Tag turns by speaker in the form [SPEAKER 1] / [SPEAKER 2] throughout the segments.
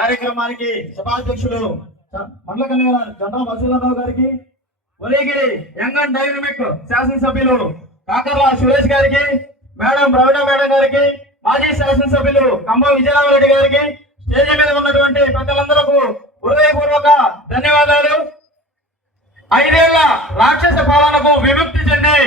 [SPEAKER 1] కార్యక్రమానికి సభాధ్యక్షులు చ- మండల కన్వీనర్ జండా గారికి ఉదయగిరి యంగ్ అండ్ డైనమిక్ శాసనసభ్యులు కాకర్ల సురేష్ గారికి మేడం ప్రవీణ మేడం గారికి మాజీ శాసనసభ్యులు కంబ విజయరామరెడ్డి గారికి స్టేజ్ మీద ఉన్నటువంటి పెద్దలందరకు హృదయపూర్వక ధన్యవాదాలు. ఐదేళ్ళ రాక్షస పాలనకు విముక్తి చెంది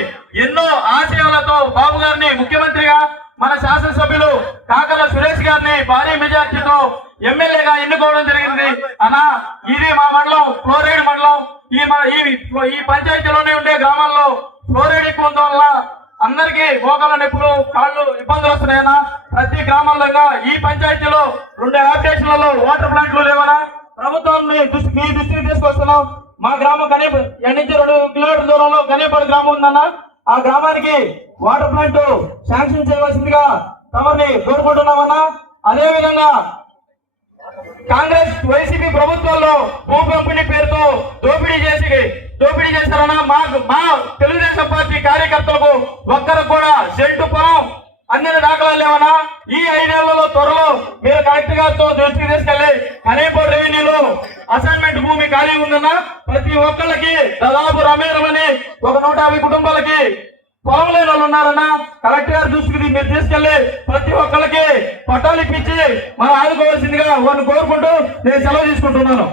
[SPEAKER 1] భారీ మెజార్టీతో ఎమ్మెల్యేగా ఎన్నుకోవడం జరిగింది. అనా ఇది మా మండలం ఫ్లోరైడ్ మండలం. ఈ మా- ఈ ఈ పంచాయతీలోనే ఉండే గ్రామాల్లో ఫ్లోరైడ్ ఎక్కువ ఉండడం వల్ల అందరికీ మోకాళ్ళ నొప్పులు కాళ్ళు ఇబ్బందులు వస్తున్నాయన్నా ప్రతి గ్రామంలో ఈ పంచాయతీలో రెండు ఆపరేషన్లలో వాటర్ ప్లాంట్లు లేవనా ప్రభుత్వాన్ని మీ దృష్టికి తీసుకొస్తున్నాం. మా గ్రామం కనీప ఎన్నించి రెండు కిలోమీటర్ల దూరంలో కనీపడి గ్రామం ఉందన్నా. ఆ గ్రామానికి వాటర్ ప్లాంట్ శాంక్షన్ చేయవలసిందిగా తమని కోరుకుంటున్నామన్నా. అదేవిధంగా కాంగ్రెస్ వైసీపీ ప్రభుత్వంలో భూ పంపిణీ పేరుతో దోపిడీ చేసి దోపిడీ చేస్తారన్న మా మా తెలుగుదేశం పార్టీ కార్యకర్తలకు ఒక్కరు కూడా సెంటు పొలం అందరి దాఖలాలు లేవనా ఈ ఐదేళ్ళలో త్వరలో మీరు కలెక్టర్ గారితో దృష్టికి తీసుకెళ్ళి కనేపూర్ రెవెన్యూలో అసైన్మెంట్ భూమి ఖాళీ ఉందన్న ప్రతి ఒక్కళ్ళకి దాదాపు రమేరమని ఒక నూట యాభై కుటుంబాలకి పొలం లేని వాళ్ళు ఉన్నారన్న కలెక్టర్ గారి దృష్టికి మీరు తీసుకెళ్ళి ప్రతి ఒక్కళ్ళకి పట్టాలు ఇప్పించి మనం ఆదుకోవాల్సిందిగా వారిని కోరుకుంటూ నేను సెలవు తీసుకుంటున్నాను.